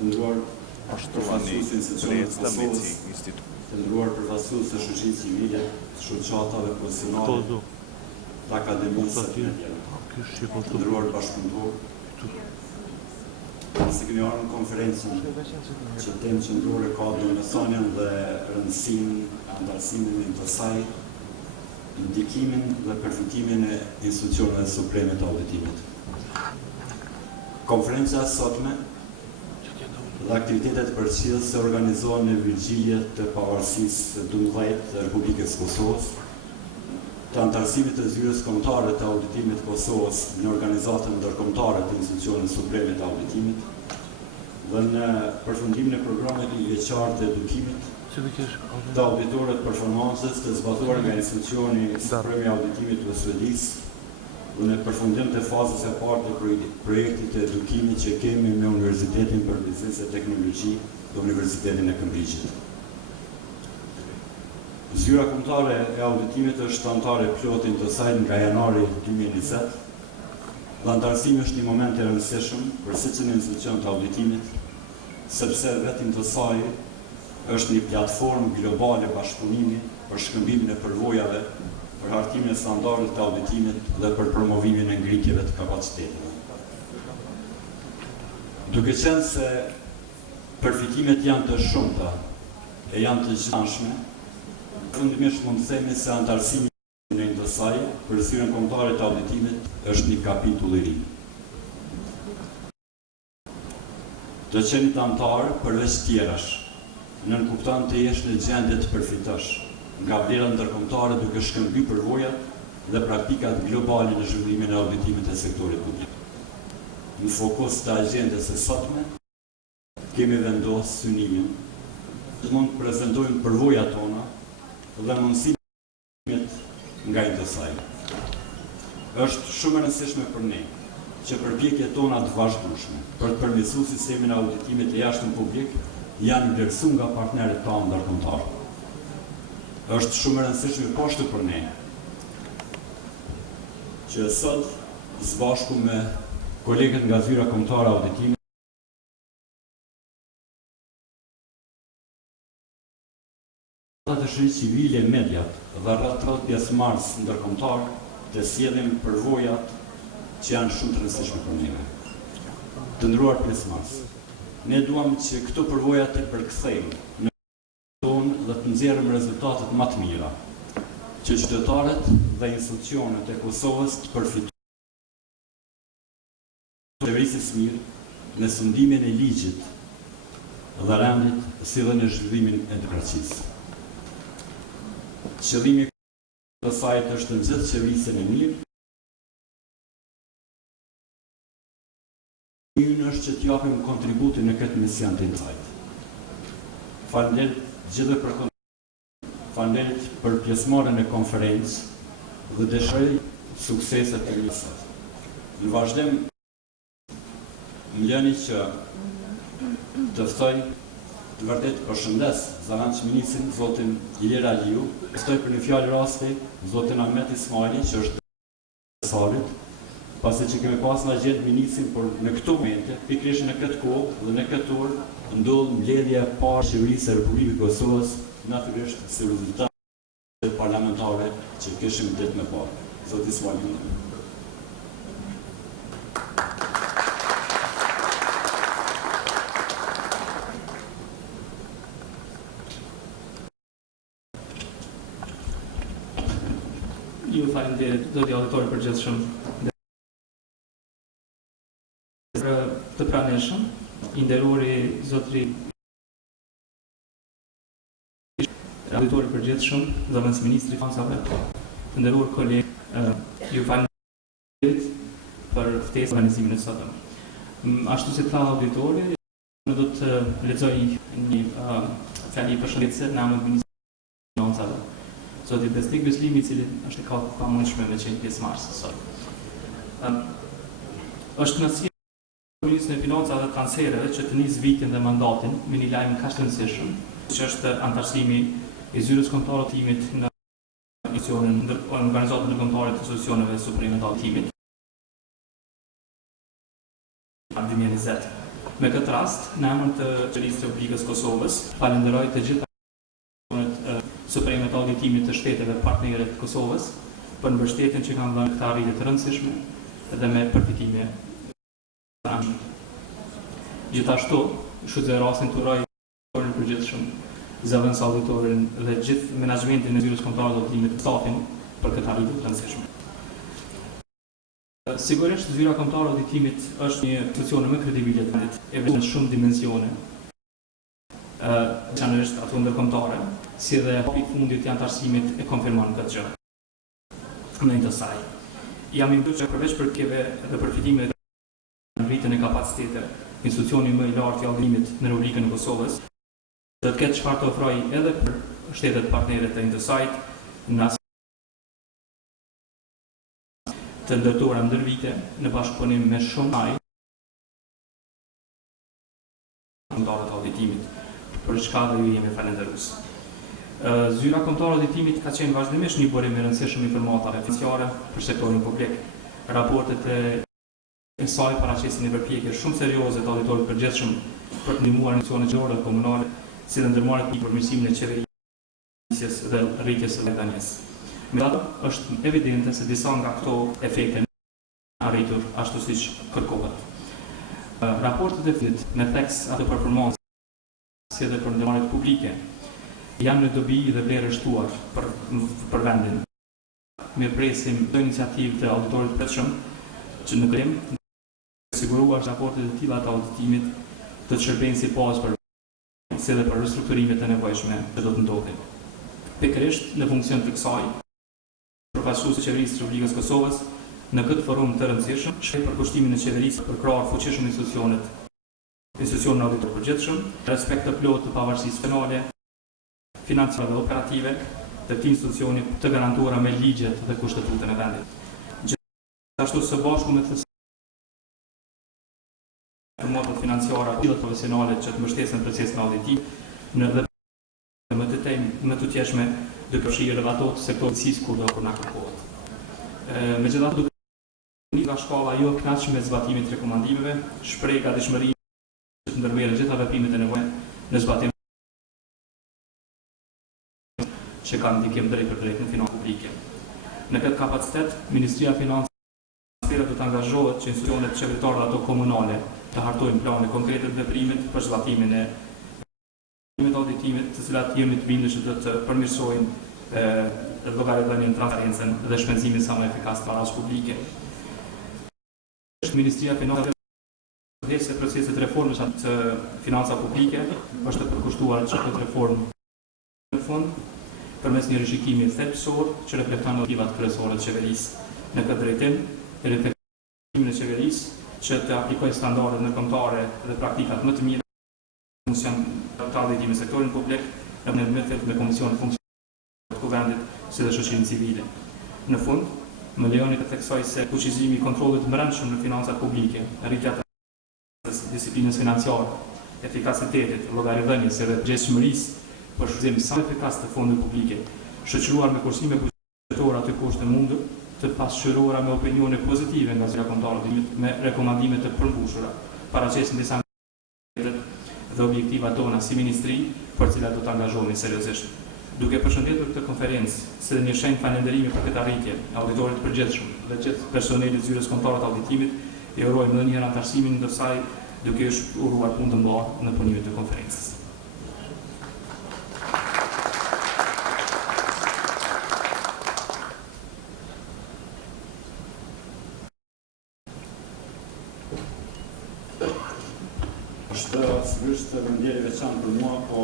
Të ndruar përfaqësues institucioneve të Kosovës, të ndruar përfaqësues të shoqërisë civile, të shoqatave profesionale, të akademisë e tjerë, të ndruar bashkëpunëtorë, se kemi marrë në konferencën që temë qendrore ka donësionin dhe rëndësinë, anëtarësimin e INTOSAI, ndikimin dhe përfitimin e institucioneve supreme të auditimit. Konferenca sotme dhe aktivitetet përfshirëse organizohen në Virgjilje të Pavarësisë 12 të Republikës Kosovës, të anëtarësimit të zyres kombëtare të auditimit të Kosovës në organizatën ndërkombëtare të institucioneve supreme të auditimit dhe në përfundimin e programit ligjëtar të edukimit të auditorët performancës të zbatuar nga institucioni suprem i auditimit të Suedisë dhe në përfundim të fazës e parë të projektit të edukimit që kemi me Universitetin për Biznes e Teknologji dhe Universitetin e Cambridge-it. Zyra kombëtare e auditimit është anëtare plot e INTOSAI nga janari 2020 dhe anëtarësimi është një moment i rëndësishëm për secilin institucion të auditimit, sepse vetë INTOSAI është një platformë globale bashkëpunimi për shkëmbimin e përvojave, për hartimin e standardit të auditimit dhe për promovimin e ngritjeve të kapaciteteve. Duke qenë se përfitimet janë të shumta e janë të gjithanshme, fundimisht mund të themi se anëtarësimi në INTOSAI për zyrën kombëtare të auditimit është një kapitull i ri. Të qenit anëtar përveç tjerash, nënkupton të jesh në gjendje të përfitosh nga vlerat ndërkombëtare duke shkëmbyer përvojat dhe praktikat globale në zhvillimin e auditimit të sektorit publik. Në fokus të agjendës së sotme, kemi vendosur synimin të mund të prezantojmë përvojat tona dhe mundësimet nga INTOSAI. Është shumë e rëndësishme për ne që përpjekjet tona të vazhdueshme për të përmirësuar sistemin e auditimit të jashtëm publik janë vlerësuar nga partnerët tanë ndërkombëtar. Është shumë e rëndësishme poshtë për ne që sot së bashku me kolegët nga zyra kombëtare auditimit të shoqërisë civile, mediat dhe rreth 30 pjesëmarrës ndërkombëtar të sjellim përvojat që janë shumë të rëndësishme për ne. Të nderuar pjesëmarrës, ne duam që këto përvoja të përkthejmë në tonë dhe të nxjerrim rezultatet më të mira, që qytetarët dhe institucionet e Kosovës të përfitojnë qeverisë së mirë në sundimin e ligjit dhe rendit, si dhe në zhvillimin e demokracisë. Qëllimi i INTOSAI-t është të nxjerrë qeverisjen e mirë. Ynë është që t'japim kontributin në këtë mision të INTOSAI-t. Faleminderit gjithë për kontributin, faleminderit për pjesëmarrjen në konferencë dhe dëshiroj suksese të mira. Në vazhdim, më lëni që të ftoj të vërtet përshëndes Zaranç Ministrin, zotin Ilir Aliu, ftoj për një fjalë rasti zotin Ahmet Ismaili, që është të salit, pasi që kemi pas në agjendë ministrin, por në këto momente, pikërisht në këtë kohë dhe në këtë orë, ndodh mbledhja e parë e qeverisë së Republikës së Kosovës, natyrisht si rezultat parlamentare që kishim ditë më parë. Zoti Ismaili. Ju faleminderit zoti auditor i përgjithshëm të pranishëm, i nderuari zotri auditor i përgjithshëm, zëvendës ministri i financave, të nderuar kolegë, ju faleminderit për ftesën e organizimit të sotëm. Ashtu si tha auditori, ne do të lexoj një fjali përshëndetje në emër të ministrit të financave. Zoti Besnik Beslimi, i cili është ka pamundshme me qenë pjesëmarrës sot. Është kënaqësi për Ministrin e Financave dhe Transfereve që të nisë vitin dhe mandatin me një lajm kaq të rëndësishëm, që është anëtarësimi i zyrës kombëtare të auditimit në organizatën ndërkombëtare të institucioneve supreme të auditimit. 2020. Me këtë rast, në emër të Qeverisë së Republikës Kosovës, falenderoj të gjitha supremet auditimit të shteteve partnere të Kosovës për mbështetjen që kanë dhënë këtë arritje të rëndësishme dhe me përfitime të anshme. Gjithashtu, shfrytëzoj rastin të uroj auditorin përgjithshëm, zëvendës auditorin dhe gjithë menaxhmentin e zyrës kombëtare të auditimit të stafin për këtë arritje të rëndësishme. Sigurisht, zyra kombëtare e auditimit është një institucion me kredibilitet, e vlerëson shumë dimensione, veçanërisht ato ndërkombëtare, si dhe hapi i fundit i anëtarësimit e konfirmon këtë gjë. Në INTOSAI. Jam i mbështetur që përveç përkeve dhe përfitimeve në rritjen e kapacitetit, institucioni më i lartë i auditimit në Republikën e Kosovës, do të ketë çfarë të ofrojë edhe për shtetet partnere të INTOSAI në të ndërtuara ndër vite në bashkëpunim me shumë ai kombëtare të auditimit, për çka dhe ju jemi falënderues. Zyra kombëtare e auditimit ka qenë vazhdimisht një burim i rëndësishëm i informative financiare për sektorin publik. Raportet e saj paraqesin një përpjekje shumë serioze të auditorit përgjithshëm për të ndihmuar institucionet gjore dhe komunale, si dhe ndërmarrjet për përmirësimin e qeverisjes dhe rritjes së lëndjes. Megjithatë, është evidente se disa nga këto efekte arritur ashtu siç kërkohet. Raportet e fundit me theks atë performancë si edhe për ndërmarrjet publike janë në dobi dhe vlerë shtuar për vendin. Mirëpresim çdo iniciativë të auditorit përgjithshëm që në krem siguruar raportet e tilla të auditimit të shërbejnë si bazë për si edhe për restrukturimet e nevojshme që do të ndodhin. Pikërisht në funksion të kësaj, përfaqësuesi i Qeverisë së Republikës Kosovës në këtë forum të rëndësishëm shpreh përkushtimin e qeverisë për krahar fuqishëm institucionin auditor përgjithshëm, respekt të plotë të pavarësisë penale, financiare dhe operative të këtij institucioni të garantuara me ligjet dhe kushtetutën e vendit. Gjithashtu së bashku me formatat financiare dhe profesionale që të mbështesin procesin auditiv në dhe më të tjeshme duke përfshirë edhe ato të sektorit kur do kur na kërkohet. Megjithatë, duke nga shkalla jo e kënaqshme me zbatimin e rekomandimeve, shpreh gatishmërinë që të ndërmerrë gjitha veprimet e nevojshme në zbatim që kanë ndikim drejtpërdrejt në financat publike. Në këtë kapacitet, Ministria e Financave do të angazhohet që institucionet qeveritare dhe ato komunale të hartojnë plane konkrete të veprimit për zbatimin e auditimit, të cilat jemi të bindur që do të përmirësojnë llogaritëdhënien, transparencën dhe shpenzimin sa më efikas të parave publike. Ministria e Financave se proceset reformës të financave publike është të përkushtuar që këtë reformë në fund përmes një rishikimi thelbësor që reflekton motivat kryesore të qeverisë. Në këtë drejtim, reflektimin e qeverisë që të aplikojë standardet ndërkombëtare dhe praktikat më të mira funksion të auditimit në sektorin publik në mërthjet me Komisionin Funksionale të Kuvendit si dhe shoqërinë civile. Në fund, më lejoni të theksoj se fuqizimi i kontrollit brendshëm në financat publike, rritja të disiplinës financiare, efikasitetit, llogaritëdhënies dhe përgjegjësisë për shfrytëzim sa më efikas të fondeve publike, shoqëruar me kursime buxhetore aty ku është e mundur, të pasqyruara me opinione pozitive nga zyra kombëtare e auditimit me rekomandime të përmbushura, paraqesin disa dhe objektivat tona si ministri për cilat do të angazhohemi seriozisht. Duke përshëndetur këtë konferencë si një shenjë falënderimi për këtë arritje, auditorit përgjithshëm dhe gjithë personelit zyrës kombëtare të auditimit, i urojmë edhe një herë anëtarësimin INTOSAI duke uruar punë të mbarë në punimin e konferencës. Është sigurisht vendjeri veçantë për mua, po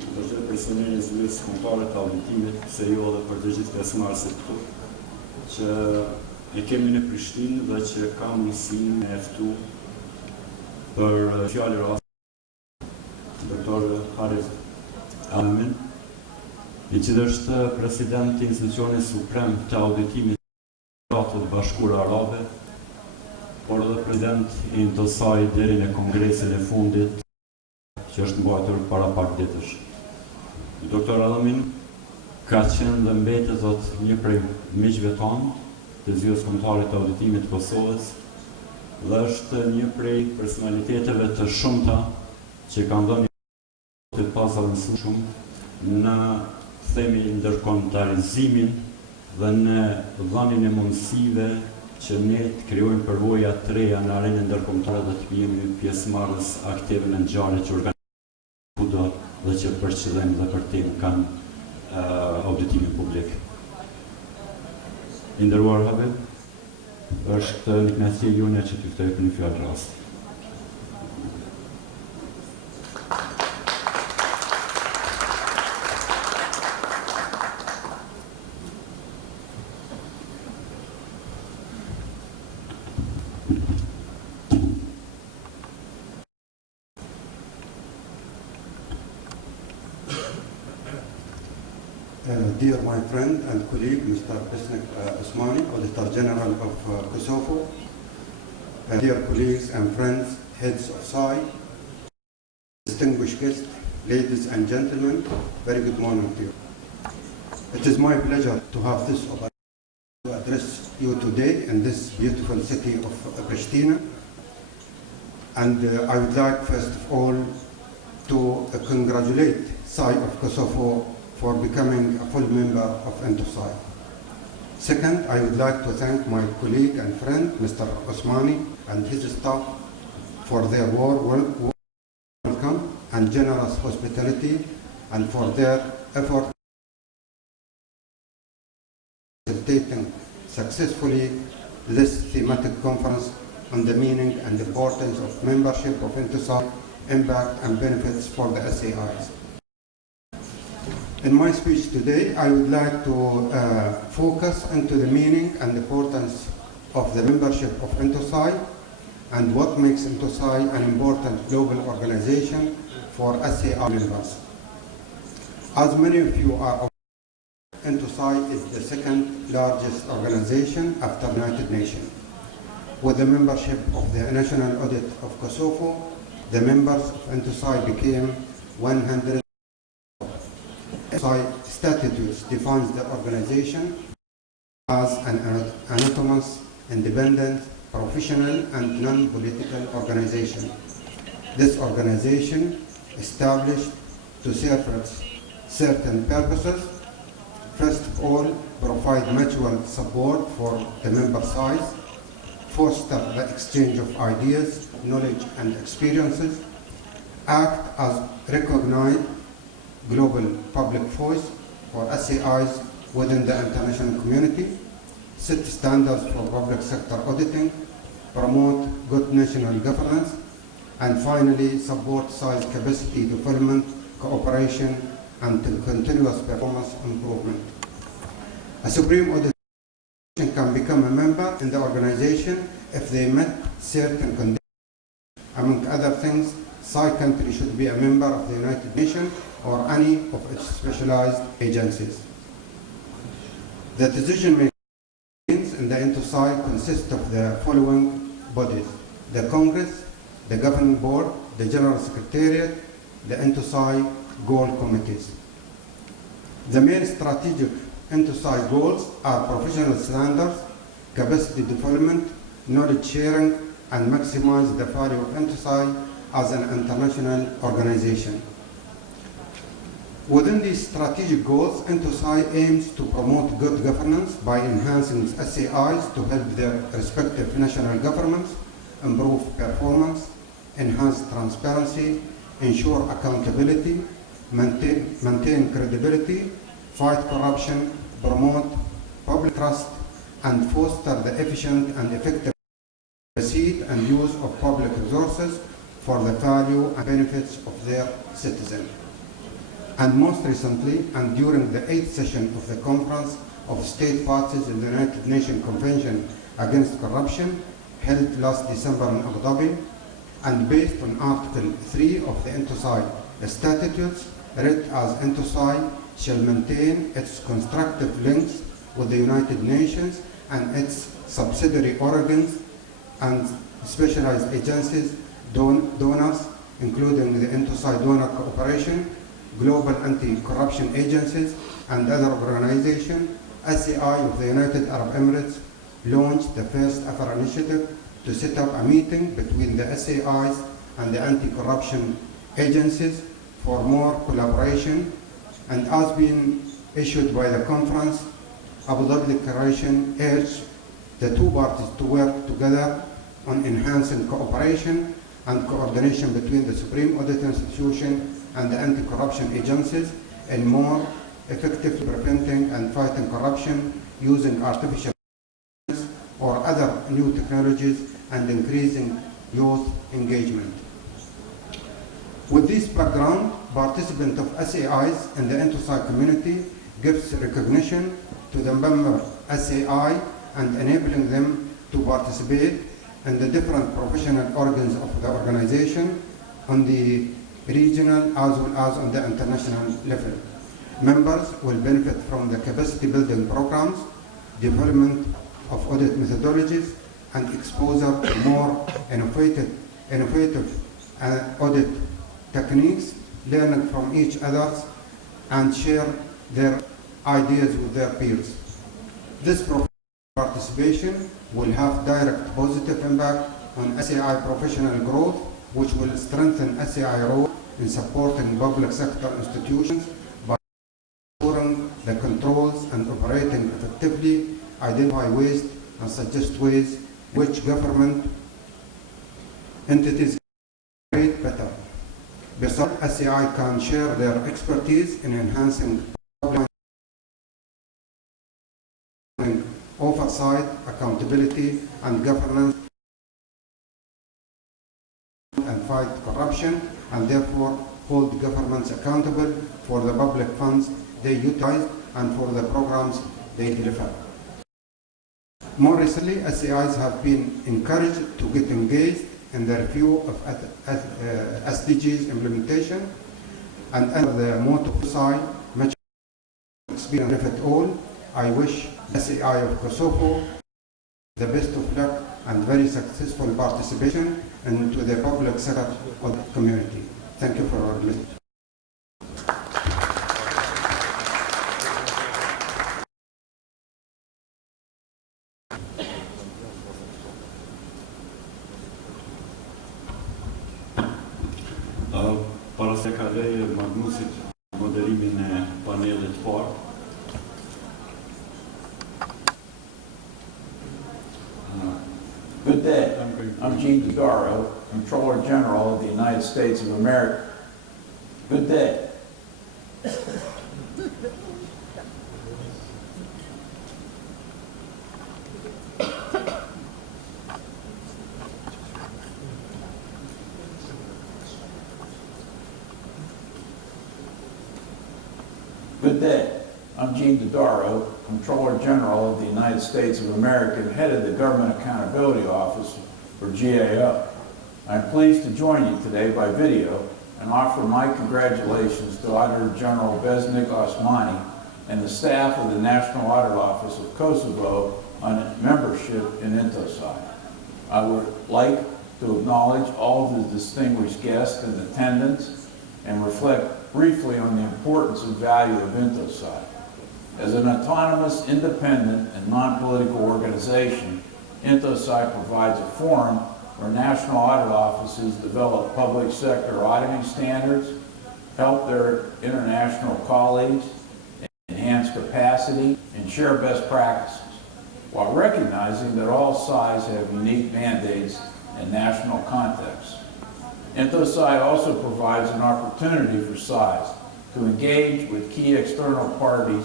për çdo personel i zyrës kombëtare të auditimit, se jo edhe për të gjithë pjesëmarrësit këtu, që e kemi në Prishtinë dhe që ka mundësinë e ftu për fjalë rast doktor Harif Amin, i cili është presidenti i institucionit suprem të auditimit të Bashkuara Arabe, por edhe president i INTOSAI deri në kongresin e fundit që është mbajtur para pak ditësh. Doktor Alamin ka qenë dhe mbetet një prej miqve tanë të zyrës kombëtare të auditimit të Kosovës dhe është një prej personaliteteve të shumta që kanë dhënë të pasavënësuar shumë në themi ndërkombëtarizimin dhe në dhënien e mundësive që ne të krijojmë përvoja të reja në arenën ndërkombëtare dhe të jemi pjesëmarrës aktive në ngjarje që organizohen kudo dhe që për qëllim dhe për temë kanë auditimin publik. I nderuar habe, është një kënaqësi jone që t'ju ftoj për një fjalë rast. Dear my friend and colleague, Mr. Besnik Osmani, Auditor General of Kosovo, dear colleagues and friends, heads of SAI, distinguished guests, ladies and gentlemen, very good morning to you. It is my pleasure to have this opportunity to address you today in this beautiful city of Pristina. And I would like first of all to congratulate SAI of Kosovo for becoming a full member of INTOSAI. Second, I would like to thank my colleague and friend, Mr. Osmani, and his staff for their warm welcome and generous hospitality, and for their effort in facilitating successfully this thematic conference on the meaning and importance of membership of INTOSAI, impact and benefits for the SAIs. In my speech today, I would like to focus into the meaning and importance of the membership of INTOSAI and what makes INTOSAI an important global organization for SAI members. As many of you are aware, INTOSAI is the second largest organization after United Nations. With the membership of the National Audit of Kosovo, the members of INTOSAI became 100. INTOSAI statutes defines the organization as an autonomous, independent, professional, and non-political organization. This organization established to serve certain purposes. First of all, provide mutual support for the member sides, foster the exchange of ideas, knowledge, and experiences, act as recognized global public voice for SAIs within the international community, set standards for public sector auditing, promote good national governance, and finally support SAI's capacity development, cooperation, and continuous performance improvement. A Supreme Audit can become a member in the organization if they met certain conditions. Among other things, SAI country should be a member of the United Nations or any of its specialized agencies. The decision-making in the INTOSAI consists of the following bodies: the Congress, the Governing Board, the General Secretariat, the INTOSAI goal committees. The main strategic INTOSAI goals are professional standards, capacity development, knowledge sharing, and maximize the value of INTOSAI as an international organization. Within these strategic goals, INTOSAI aims to promote good governance by enhancing SAIs to help their respective national governments improve performance, enhance transparency, ensure accountability, maintain credibility, fight corruption, promote public trust, and foster the efficient and effective receipt and use of public resources for the value and benefits of their citizens. And most recently, and during the 8th session of the Conference of State Parties in the United Nations Convention Against Corruption, held last December in Abu Dhabi, and based on Article 3 of the INTOSAI statutes, read as INTOSAI shall maintain its constructive links with the United Nations and its subsidiary organs and specialized agencies, donors, including the INTOSAI donor cooperation, global anti-corruption agencies, and other organizations. SAI of the United Arab Emirates launched the first ever initiative to set up a meeting between the SAIs and the anti-corruption agencies for more collaboration, and as been issued by the conference, Abu Dhabi Declaration urged the two parties to work together on enhancing cooperation and coordination between the Supreme Audit Institution and the anti-corruption agencies in more effectively preventing and fighting corruption using artificial intelligence or other new technologies and increasing youth engagement. With this background, participants of SAIs in the INTOSAI community gives recognition to the member SAI and enabling them to participate in the different professional organs of the organization on the regional as well as on the international level. Members will benefit from the capacity building programs, development of audit methodologies, and exposure to more innovative audit techniques, learning from each other and share their ideas with their peers. This participation will have direct positive impact on SAI professional growth, which will strengthen SAI role in supporting public sector institutions by ensuring the controls and operating effectively, identify waste and suggest ways which government entities can operate better. Besides, SAI can share their expertise in enhancing oversight, accountability, and governance, and fight corruption, and therefore hold governments accountable for the public funds they utilize and for the programs they deliver. More recently, SAIs have been encouraged to get engaged in the review of SDGs implementation, and under the motto INTOSAI, much experience benefit all. I wish SAI of Kosovo the best of luck and very successful participation into the public sector of the community. Thank you for listening. Para se kaloj Magnusit moderimin e panelit parë. Good day. I'm Gene Dodaro, Comptroller General of the United States of America. Good day. Good day. I'm Gene Dodaro, Comptroller General of the United States of America and head of the Government Accountability Office, or GAO. I'm pleased to join you today by video and offer my congratulations to Auditor General Besnik Osmani and the staff of the National Audit Office of Kosovo on membership in INTOSAI. I would like to acknowledge all of the distinguished guests in attendance and reflect briefly on the importance and value of INTOSAI. As an autonomous, independent, and non-political organization, INTOSAI provides a forum where national audit offices develop public sector auditing standards, help their international colleagues, enhance capacity, and share best practices, while recognizing that all SAIs have unique mandates and national contexts. INTOSAI also provides an opportunity for SAIs to engage with key external parties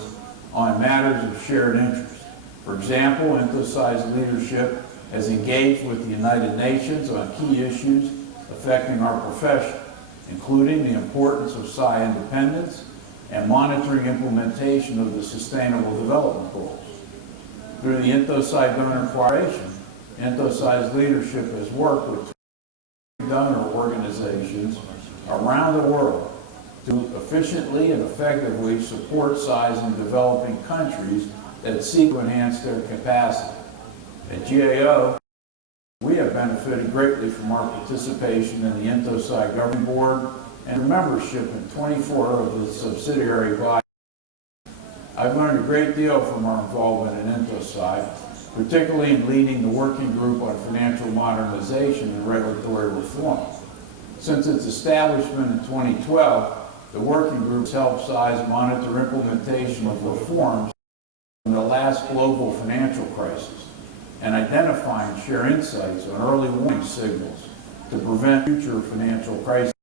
on matters of shared interest. For example, INTOSAI's leadership has engaged with the United Nations on key issues affecting our profession, including the importance of SAI independence and monitoring implementation of the Sustainable Development Goals. Through the INTOSAI Donor Collaboration, INTOSAI's leadership has worked with donor organizations around the world to efficiently and effectively support SAIs in developing countries that seek to enhance their capacity. At GAO, we have benefited greatly from our participation in the INTOSAI Governing Board and membership in 24 of the subsidiary bodies. I've learned a great deal from our involvement in INTOSAI, particularly in leading the working group on financial modernization and regulatory reform. Since its establishment in 2012, the working group has helped size monitor implementation of reforms in the last global financial crisis and identify and share insights on early warning signals to prevent future financial crises.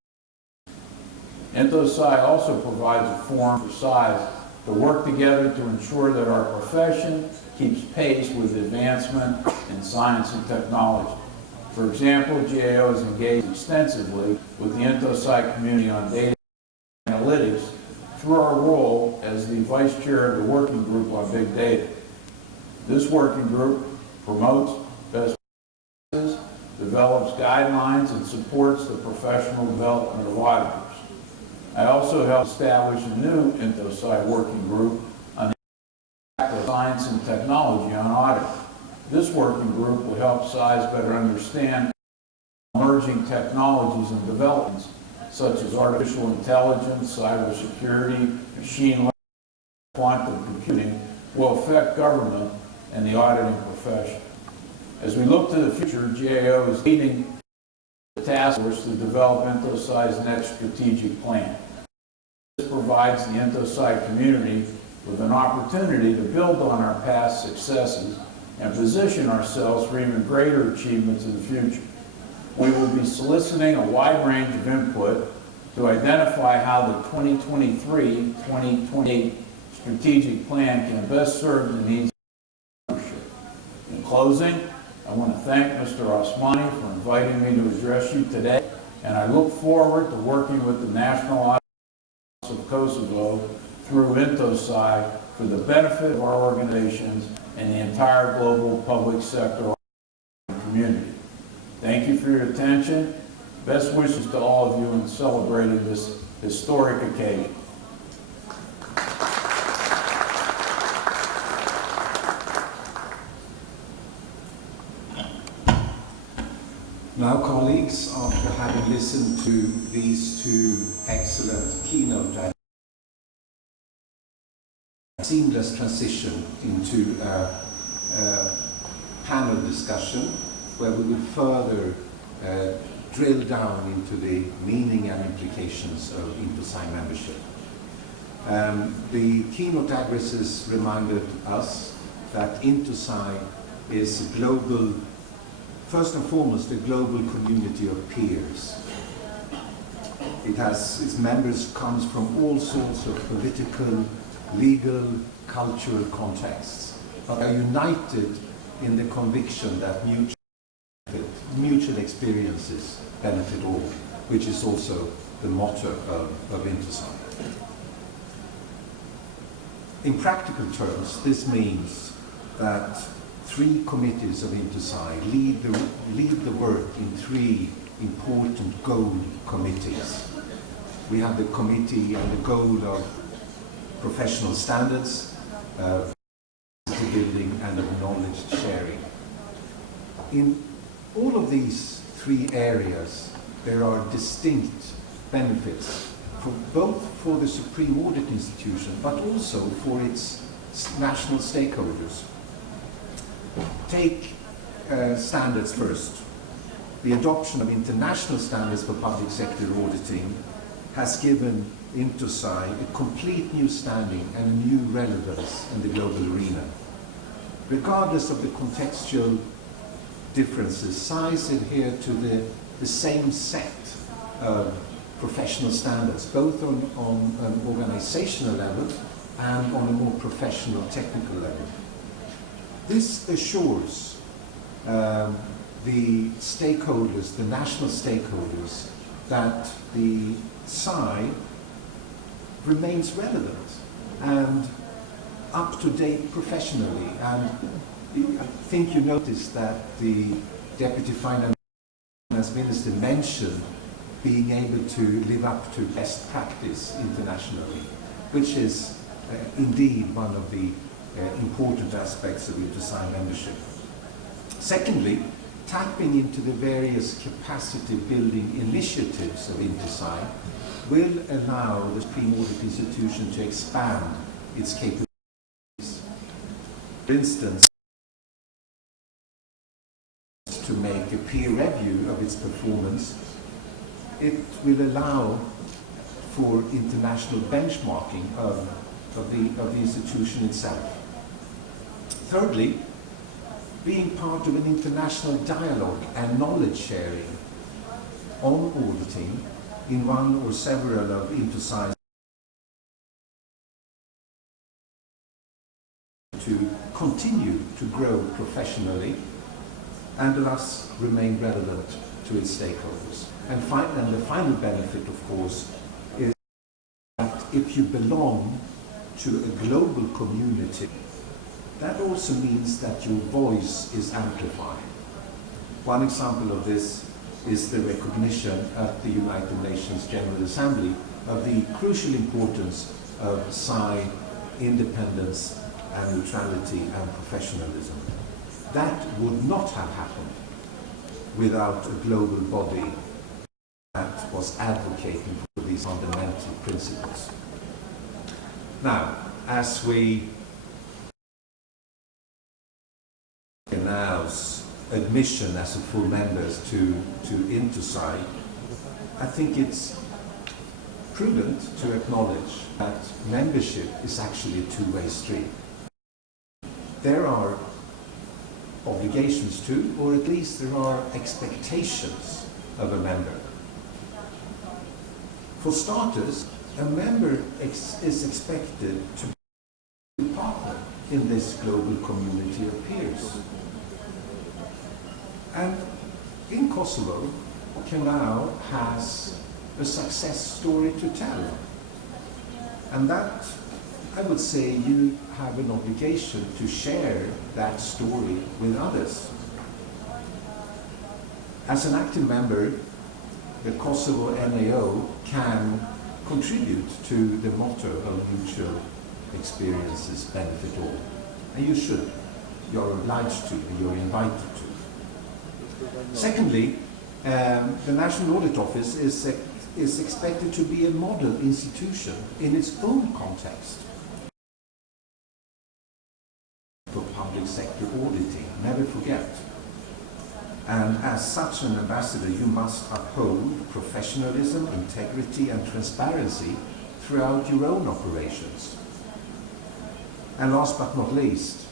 INTOSAI also provides a forum for SIs to work together to ensure that our profession keeps pace with advancement in science and technology. For example, GAO is engaged extensively with the INTOSAI community on data analytics through our role as the vice chair of the working group on big data. This working group promotes best practices, develops guidelines, and supports the professional development of auditors. I also helped establish a new INTOSAI working group on the impact of science and technology on audit. This working group will help SIs better understand emerging technologies and developments such as artificial intelligence, cybersecurity, machine learning, quantum computing will affect government and the auditing profession. As we look to the future, GAO is leading the task force to develop INTOSAI's next strategic plan. This provides the INTOSAI community with an opportunity to build on our past successes and position ourselves for even greater achievements in the future. We will be soliciting a wide range of input to identify how the 2023-2028 strategic plan can best serve the needs of leadership. In closing, I want to thank Mr. Osmani for inviting me to address you today, and I look forward to working with the National Audit Office of Kosovo through INTOSAI for the benefit of our organizations and the entire global public sector community. Thank you for your attention. Best wishes to all of you in celebrating this historic occasion. Now, colleagues, after having listened to these two excellent keynote addresses, a seamless transition into a panel discussion where we will further drill down into the meaning and implications of INTOSAI membership. The keynote addresses reminded us that INTOSAI is a global, first and foremost, a global community of peers. Its members comes from all sorts of political, legal, cultural contexts, but are united in the conviction that mutual experiences benefit all, which is also the motto of INTOSAI. In practical terms, this means that three committees of INTOSAI lead the work in three important goal committees. We have the committee on the goal of professional standards, building, and of knowledge sharing. In all of these three areas, there are distinct benefits both for the Supreme Audit Institution, but also for its national stakeholders. Take standards first. The adoption of international standards for public sector auditing has given INTOSAI a complete new standing and a new relevance in the global arena. Regardless of the contextual differences, SIs adhere to the same set of professional standards, both on an organizational level and on a more professional technical level. This assures the stakeholders, the national stakeholders, that the SI remains relevant and up to date professionally. And I think you noticed that the Deputy Finance Minister mentioned being able to live up to best practice internationally, which is indeed one of the important aspects of INTOSAI membership. Secondly, tapping into the various capacity building initiatives of INTOSAI will allow the Supreme Audit Institution to expand its capabilities. For instance, peer review of its performance, it will allow for international benchmarking of the institution itself. Thirdly, being part of an international dialogue and knowledge sharing on auditing in one or several of INTOSAI's to continue to grow professionally and thus remain relevant to its stakeholders. And the final benefit, of course, is that if you belong to a global community, that also means that your voice is amplified. One example of this is the recognition at the United Nations General Assembly of the crucial importance of SAI independence and neutrality and professionalism. That would not have happened without a global body that was advocating for these fundamental principles. Now, as we announce admission as a full members to INTOSAI, I think it's prudent to acknowledge that membership is actually a two-way street. There are obligations to, or at least there are expectations of a member. For starters, a member is expected to be a partner in this global community of peers. And in Kosovo, Kenao has a success story to tell. And that, I would say, you have an obligation to share that story with others. As an active member, the Kosovo NAO can contribute to the motto of mutual experiences benefit all. And you should. You're obliged to, you're invited to. Secondly, the National Audit Office is expected to be a model institution in its own context for public sector auditing. Never forget. And as such an ambassador, you must uphold professionalism, integrity, and transparency throughout your own operations. And last but not least,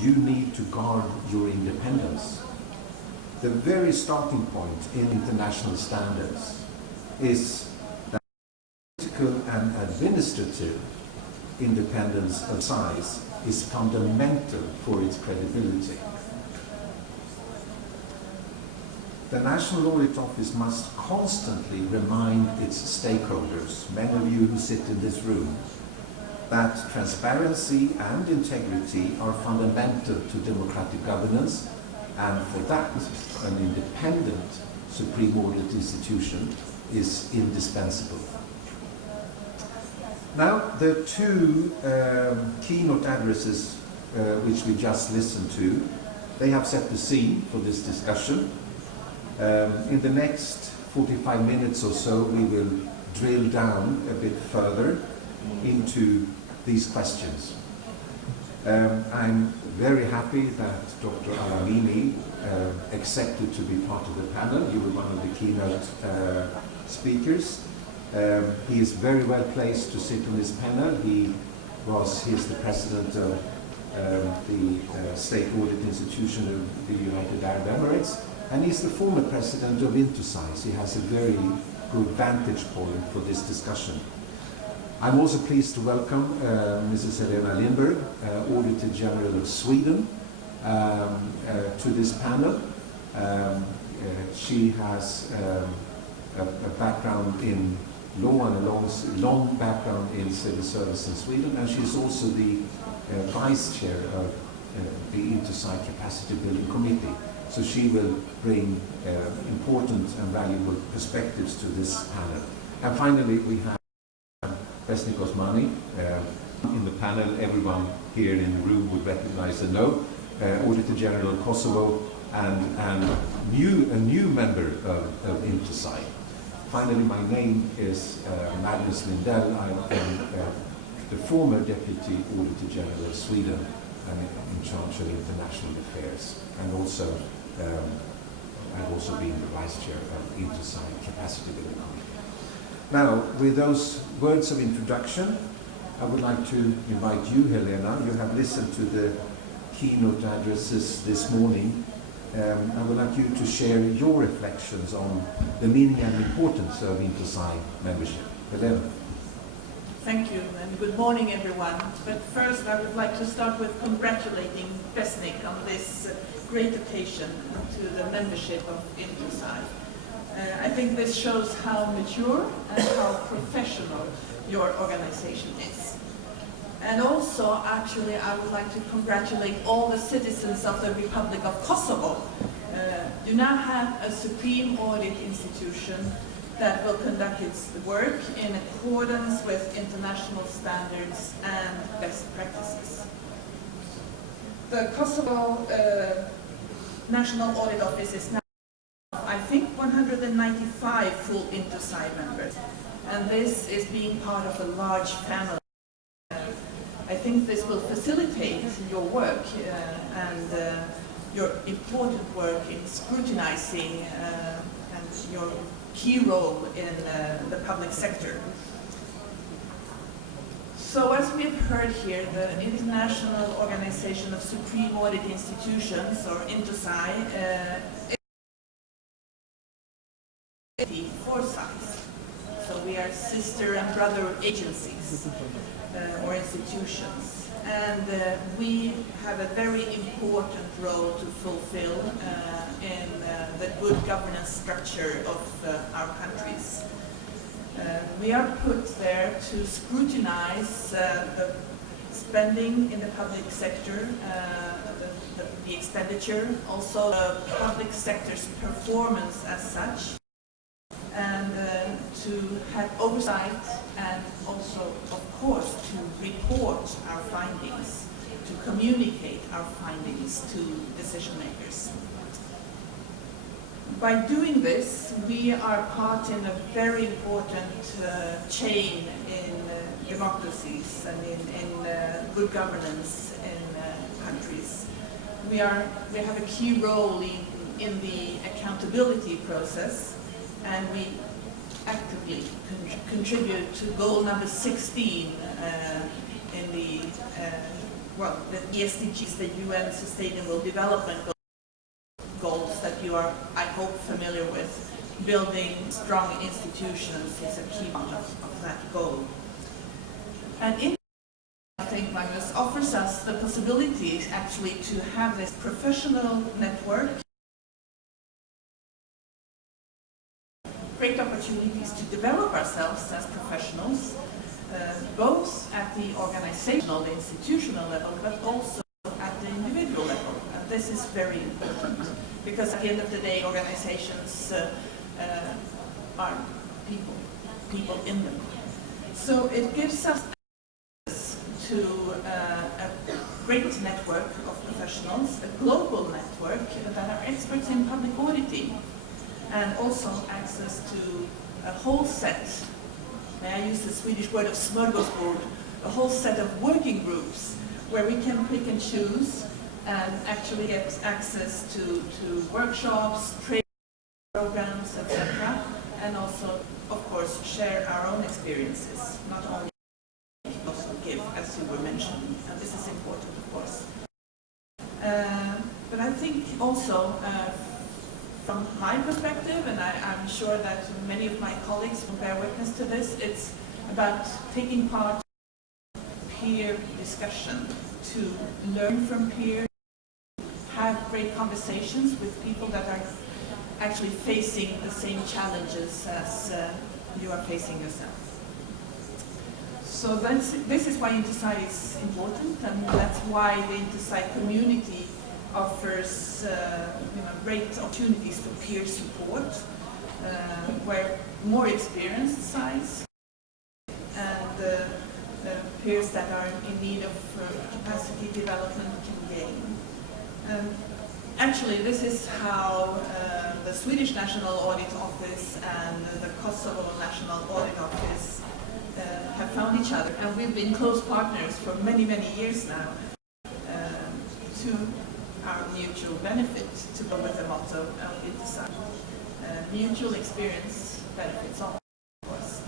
you need to guard your independence. The very starting point in international standards is that political and administrative independence of size is fundamental for its credibility. The National Audit Office must constantly remind its stakeholders, many of you who sit in this room, that transparency and integrity are fundamental to democratic governance, and for that, an independent Supreme Audit institution is indispensable. Now, the two keynote addresses which we just listened to, they have set the scene for this discussion. In the next 45 minutes or so, we will drill down a bit further into these questions. I'm very happy that Dr. Alamini accepted to be part of the panel. You were one of the keynote speakers. He is very well placed to sit on this panel. He is the president of the State Audit Institution of the United Arab Emirates, and he's the former president of INTOSAI. So he has a very good vantage point for this discussion. I'm also pleased to welcome Mrs. Helena Lindberg, Auditor General of Sweden, to this panel. She has a background in law and a long background in civil service in Sweden, and she's also the vice chair of the INTOSAI Capacity Building Committee. So she will bring important and valuable perspectives to this panel. And finally, we have Vesnik Osmani. In the panel, everyone here in the room would recognize and know, Auditor General of Kosovo and a new member of INTOSAI. Finally, my name is Magnus Lindell. I am the former Deputy Auditor General of Sweden and in charge of international affairs, and also I've also been the Vice Chair of INTOSAI Capacity Building Committee. Now, with those words of introduction, I would like to invite you, Helena. You have listened to the keynote addresses this morning. I would like you to share your reflections on the meaning and importance of INTOSAI membership. Helena. Thank you, and good morning, everyone. But first, I would like to start with congratulating Besnik on this great occasion to the membership of INTOSAI. I think this shows how mature and how professional your organization is. And also, actually, I would like to congratulate all the citizens of the Republic of Kosovo. You now have a supreme audit institution that will conduct its work in accordance with international standards and best practices. The Kosovo National Audit Office is now, I think, 195 full INTOSAI members, and this is being part of a large family. I think this will facilitate your work and your important work in scrutinizing and your key role in the public sector. So as we have heard here, the International Organization of Supreme Audit Institutions, or INTOSAI, is 4 sides. So we are sister and brother agencies or institutions. And we have a very important role to fulfill in the good governance structure of our countries. We are put there to scrutinize the spending in the public sector, the expenditure, also the public sector's performance as such, and to have oversight and also, of course, to report our findings, to communicate our findings to decision makers. By doing this, we are part in a very important chain in democracies and in good governance in countries. We have a key role in the accountability process, and we actively contribute to goal number 16 in the SDGs, the UN Sustainable Development Goals that you are, I hope, familiar with. Building strong institutions is a key part of that goal. And I think Magnus offers us the possibility actually to have this professional network, great opportunities to develop ourselves as professionals, both at the organizational, the institutional level, but also at the individual level. And this is very important, because at the end of the day, organizations are people in them. So it gives us access to a great network of professionals, a global network that are experts in public auditing, and also access to a whole set, may I use the Swedish word of smörgåsbord, a whole set of working groups where we can pick and choose and actually get access to workshops, training programs, etc. And also, of course, share our own experiences, not only also give, as you were mentioning, and this is important, of course. But I think also, from my perspective, and I'm sure that many of my colleagues will bear witness to this, it's about taking part in peer discussion, to learn from peers, have great conversations with people that are actually facing the same challenges as you are facing yourself. So this is why INTOSAI is important, and that's why the INTOSAI community offers great opportunities for peer support, where more experienced SAIs and peers that are in need of capacity development can gain. Actually, this is how the Swedish National Audit Office and the Kosovo National Audit Office have found each other, and we've been close partners for many, many years now. To our mutual benefit, to go with the motto of INTOSAI. Mutual experience benefits all of us.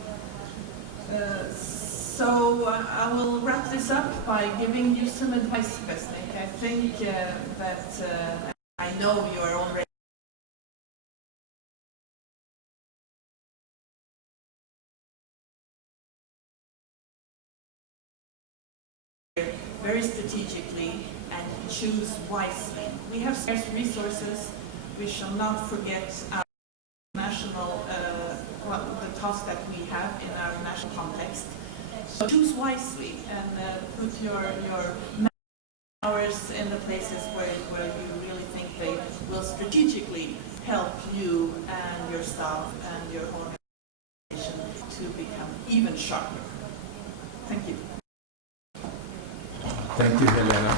So I will wrap this up by giving you some advice, Besnik. I think that I know you are already very strategically and choose wisely. We have scarce resources. We shall not forget our national, the task that we have in our national context. So choose wisely and put your hours in the places where you really think they will strategically help you and your staff and your organization to become even sharper. Thank you. Thank you, Helena.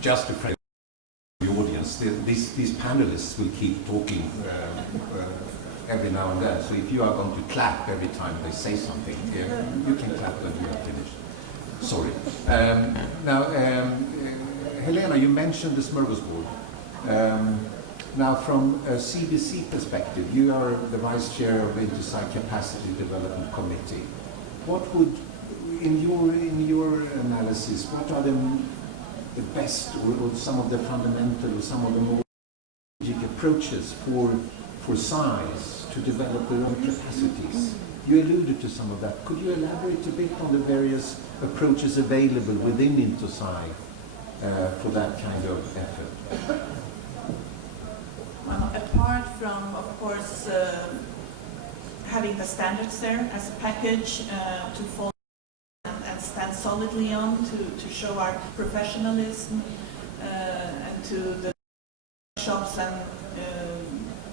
Just to praise the audience, these panelists will keep talking every now and then. So if you are going to clap every time they say something, you can clap when you are finished. Sorry. Now, Helena, you mentioned the smorgasbord. Now, from a CBC perspective, you are the vice chair of the INTOSAI Capacity Development Committee. What would, in your analysis, what are the best or some of the fundamental or some of the more strategic approaches for SAIs to develop their own capacities? You alluded to some of that. Could you elaborate a bit on the various approaches available within INTOSAI for that kind of effort? Well, apart from, of course, having the standards there as a package to follow and stand solidly on to show our professionalism and to the workshops and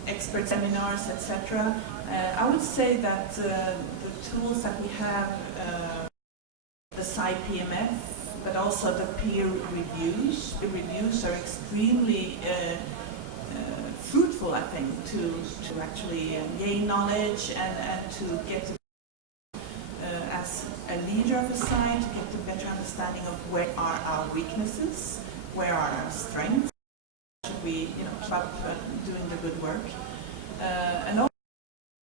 expert seminars, etc. I would say that the tools that we have, the SAI PMF, but also the peer reviews. The reviews are extremely fruitful, I think, to actually gain knowledge and to get as a leader of a SAI, to get a better understanding of where are our weaknesses, where are our strengths, should we keep up doing the good work. And also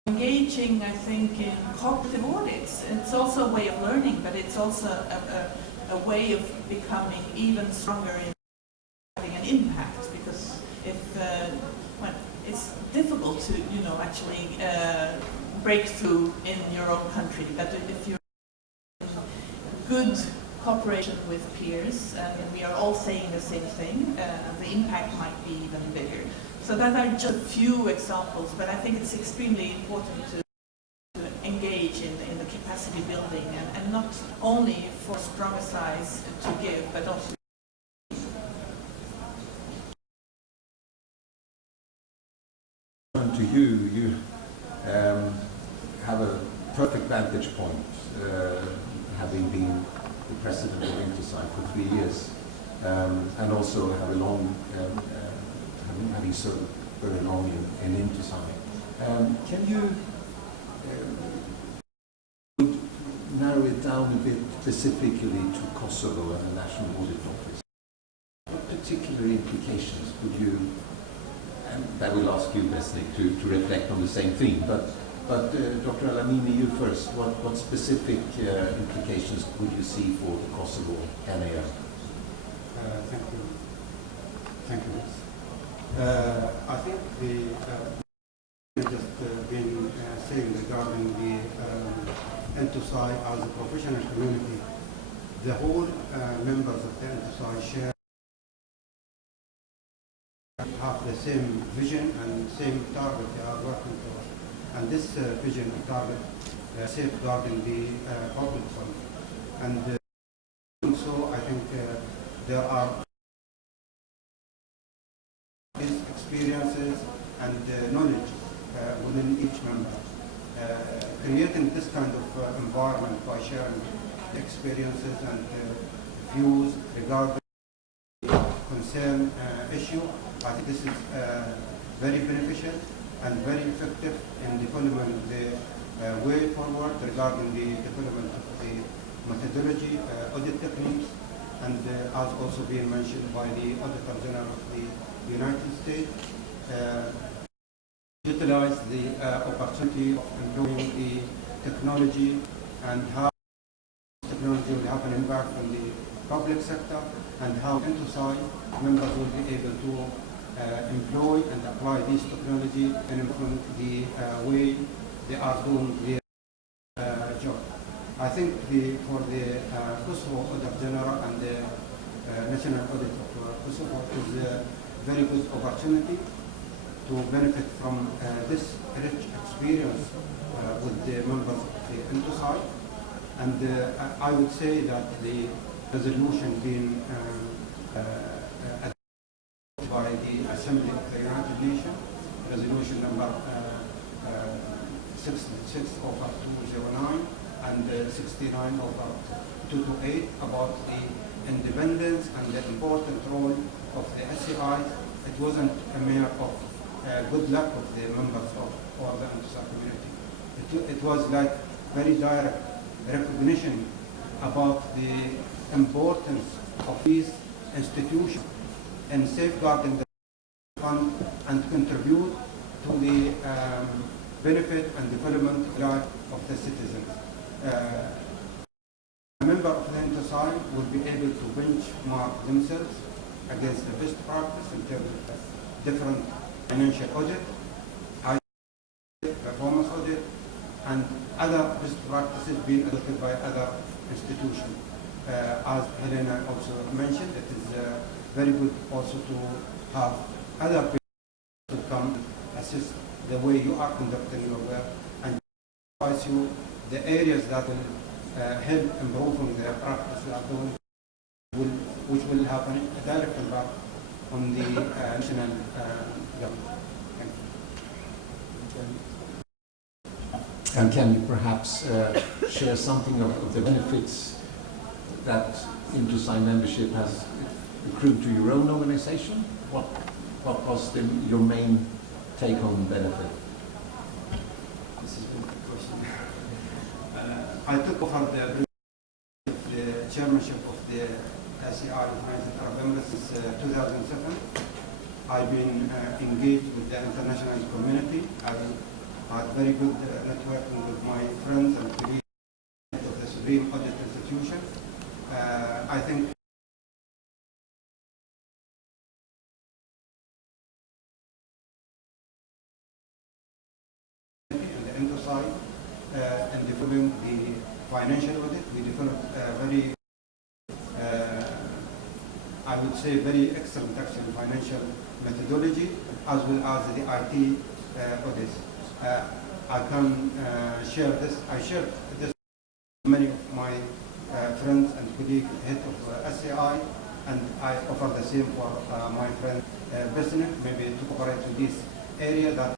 engaging, I think, in cooperative audits. It's also a way of learning, but it's also a way of becoming even stronger in having an impact, because if well, it's difficult to actually break through in your own country, but if you're in good cooperation with peers and we are all saying the same thing, the impact might be even bigger. So that are just a few examples, but I think it's extremely important to engage in the capacity building and not only for stronger SAIs to give, but also to you have a perfect vantage point, having been the president of INTOSAI for 3 years, and also have a long, having served very long in INTOSAI. Can you narrow it down a bit specifically to Kosovo and the National Audit Office? What particular implications would you, and I will ask you, Besnik, to reflect on the same thing, but Dr. Alamini, you first. What specific implications would you see for the Kosovo NAL? Thank you. Thank you. I think the just been saying regarding the INTOSAI as a professional community, the whole members of the INTOSAI share have the same vision and same target they are working towards. And this vision and target safeguarding the public fund. And also I think there are experiences and knowledge within each member. Creating this kind of environment by sharing experiences and views regarding concern issue, I think this is very beneficial and very effective in developing the way forward regarding the development of the methodology, audit techniques, and as also been mentioned by the Auditor General of the United States, utilize the opportunity of employing the technology and how technology will have an impact on the public sector, and how INTOSAI members will be able to employ and apply this technology and improve the way they are doing their job. I think for the Kosovo Auditor General and the National Audit of Kosovo is a very good opportunity to benefit from this rich experience with the members of the INTOSAI. And I would say that the resolution being adopted by the Assembly of the United Nations, resolution number 66/209 and 69/228 about the independence and the important role of the SCI. It wasn't a matter of good luck of the members of or the INTOSAI community. It was like very direct recognition about the importance of these institutions in safeguarding the fund and contribute to the benefit and development of the citizens. A member of the INTOSAI will be able to benchmark themselves against the best practice in terms of different financial audit, performance audit, and other best practices being adopted by other institutions. As Helena also mentioned, it is very good also to have other people to come assist the way you are conducting your work and advise you the areas that will help improving the practice you are doing, which will have a direct impact on the national government. Thank you. And can you perhaps share something of the benefits that INTOSAI membership has accrued to your own organization? What was your main take-home benefit? This is a good question. I took over the chairmanship of the SCI United Arab Emirates since 2007. I've been engaged with the international community. I had very good networking with my friends and colleagues of the Supreme Audit Institution. I think in the INTOSAI and developing the financial audit, we developed a very, I would say, very excellent actually financial methodology as well as the IT audits. I can share this. I shared this with many of my friends and colleagues, head of SCI, and I offer the same for my friend business, maybe to cooperate in this area that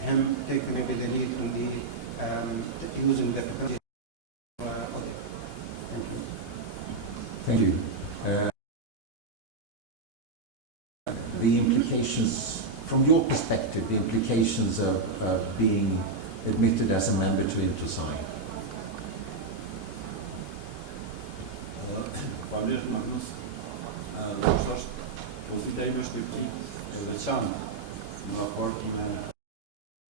him take maybe the lead in the using the technology audit. Thank you. Thank you. The implications, from your perspective, the implications of being admitted as a member to INTOSAI. Faleminderit Magnus. Është pozita ime shqiptare e veçantë në raport me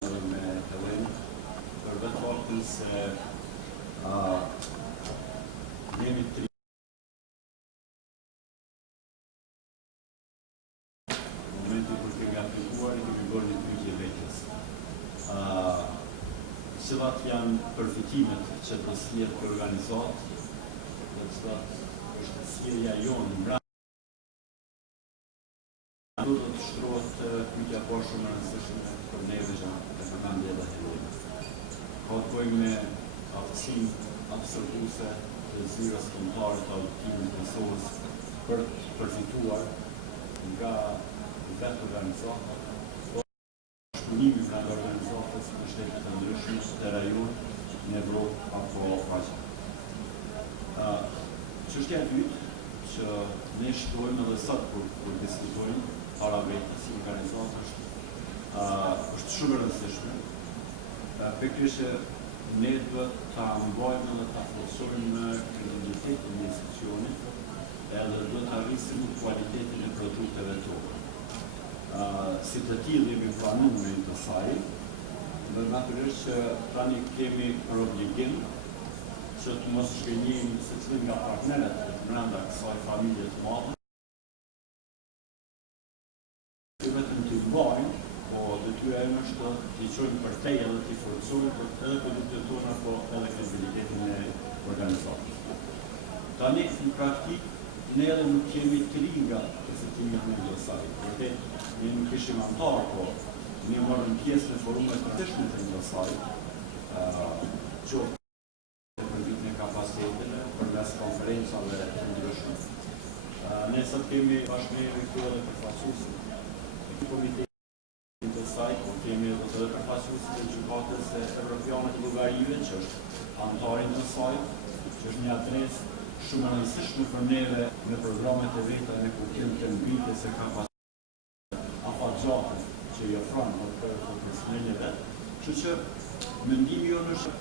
Helen për vetë faktin se jemi tri momenti kur kemi aplikuar i kemi bërë një pyetje vetes. Cilat janë përfitimet që do sjellë ky organizat, dhe cilat është sjellja jonë mbra. Do të shtrohet pyetja poshtë shumë e rëndësishme për neve që e përmendi edhe Helena. Ka të bëjë me aftësinë absorbuese të zyrës kombëtare të auditimit të Kosovës për të përfituar nga vetë organizata, shpunimi nga organizatës në shtetet të ndryshme të rajon në Evropë apo Azia. Çështja e dytë që ne shtojmë edhe sot kur diskutojmë para vetes si organizatë është shumë e rëndësishme. Pikërisht ne duhet ta mbajmë dhe ta forcojmë kredibilitetin e institucionit, edhe duhet ta rrisim kualitetin e produkteve tona. Si të tillë jemi planuar me INTOSAI, dhe natyrisht që tani kemi për obligim që të mos shkënjejmë secilin nga partnerët brenda kësaj familje të madhe, vetëm të mbajnë, po detyra e është të qojnë për te edhe të forcojnë për edhe produktet tona, po edhe kredibilitetin e organizatës. Tani, në praktik, ne edhe nuk kemi të ri nga përsetimi në INTOSAI. Vërtet, ne nuk ishim antarë, po ne morëm pjesë në forumet të tëshme të INTOSAI, qoftë për vitën e kapacitetin, përmes konferencave të ndryshme. Ne sot kemi bashkëmeri këtu edhe përfaqësuesit Komiteti INTOSAI, po kemi edhe përfaqësuesit e gjykatës evropiane të Bullgarive, që është antari në INTOSAI, që është një adresë shumë e rëndësishme për neve në programet e veta në kuptim të ngritjes së kapacitetit afatgjatë që i ofron për personelin e vet. Kështu që mendimi jonë është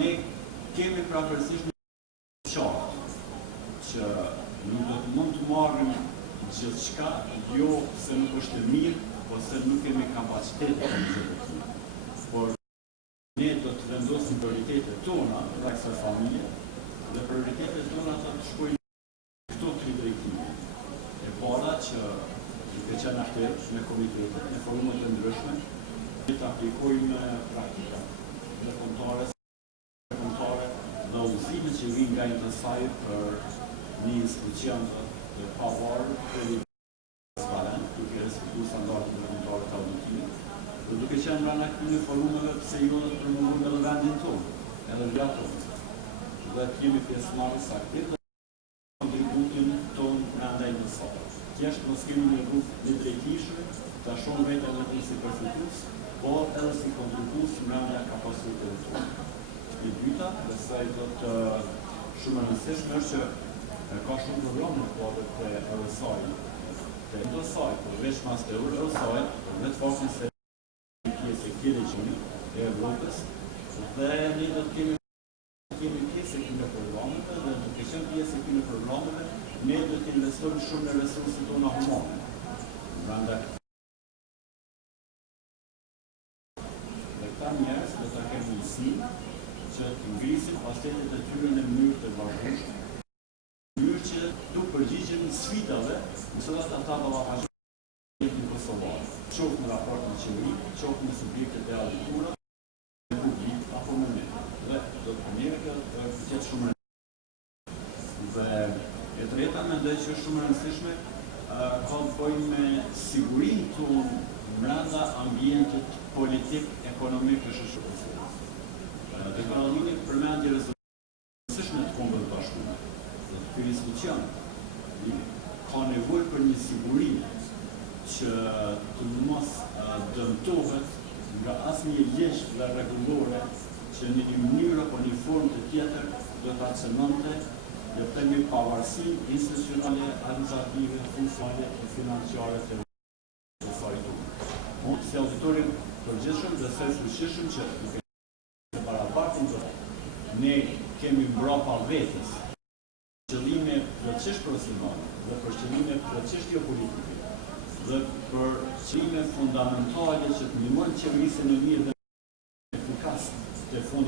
ne kemi praktësisht një qartë që nuk do të mund të marrim gjithçka, jo se nuk është e mirë, po se nuk kemi kapacitet të gjithë. Por ne do të vendosim prioritetet tona dhe kësaj familje, dhe prioritetet tona të shkojnë këto tri drejtime. E para që duke qenë aktiv në komitetet, në forumet të ndryshme, të aplikojmë praktika dhe kontore dhe udhëzimet që vijnë nga INTOSAI për një institucion të pavarur për transparent, duke respektuar standardet ndërkombëtare të auditimit, dhe duke qenë brenda këtyre forumeve pse jo të promovojmë edhe vendin tonë, edhe vllaton. Dhe kemi pjesëmarrës aktiv dhe kontributin tonë brenda INTOSAI. Thjesht mos kemi një grup një drejtishëm, ta shohim vetëm vetëm si përfitues, por edhe si kontribues brenda kapacitetit tonë. E dyta, besoj do të shumë e rëndësishme është që ka shumë programe në kuadër të RSI, të INTOSAI, përveç mas të RSI, në të faktin se pjesë e këtij regjimi e Evropës, dhe ne do të kemi pjesë e këtyre programeve, dhe duke qenë pjesë e këtyre programeve, ne do të investojmë shumë në resurset tona humane. Brenda dhe këta njerëz do ta kenë mundësinë që të ngrisin kapacitetet e tyre në mënyrë të vazhdueshme, që tu përgjigjen sfidave në cilat ata ballafaqohen në Kosovë, qoftë në raport me qeverinë, qoftë në subjektet e auditura, në publik apo me ne. Dhe do të përmirë të jetë shumë rëndësishme. Dhe e treta mendoj që është shumë rëndësishme ka të bëjë me sigurinë tonë brenda ambientit politik, ekonomik të shoqërisë. Dhe ka dhënë përmendje rëndësishme të Kombeve të Bashkuara. Ky institucion ka nevojë për një siguri që të mos dëmtohet nga asnjë ligj dhe rregullore që në një mënyrë apo një formë të tjetër do ta cënonte dhe të një pavarësinë institucionale, administrative, funksionale dhe financiare të INTOSAI. Unë si auditori përgjithshëm besoj fuqishëm që duke barabartin ne kemi mbrapa vetes qëllime plotësisht profesionale dhe për qëllime plotësisht geopolitike dhe për qëllime fundamentale që të ndihmojnë qeverisjen e mirë dhe efikas të fondeve